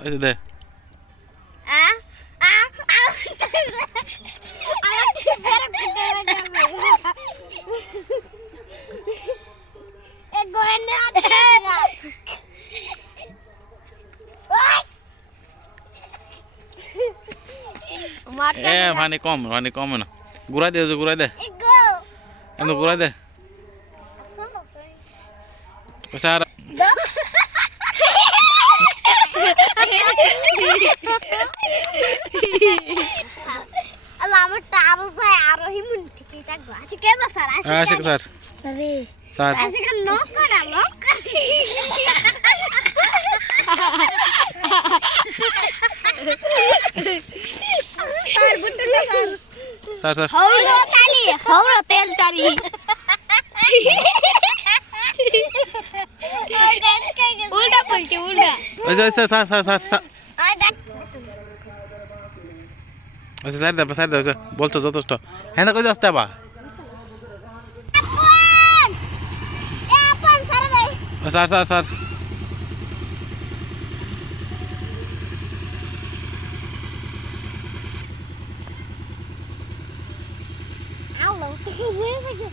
এই যে দে আ আ আ আমার টিপের পিটে লাগে এ গোয়েন্ডা আছে মার এ পানি কম পানি কম না ঘুরাই দে ওই যে ঘুরাই দে গো এমনি ঘুরাই দে শোনো সই পয়সা বা স্যার? স্যার। স্যার। আসি কে নক করা নক স্যার বুটটা স্যার? Sir sir. হৌড়ো তালি চারি উল্টা বলছে উল্টা। Sir sir sir sir. আটা ওই যে, স্যার দে স্যার দে ওই যে, বলছো যথেষ্ট হ্যাঁ না কই আসতে আবার আপন এ আপন স্যার ভাই ও, স্যার স্যার স্যার আলো তো হয়ে গেছে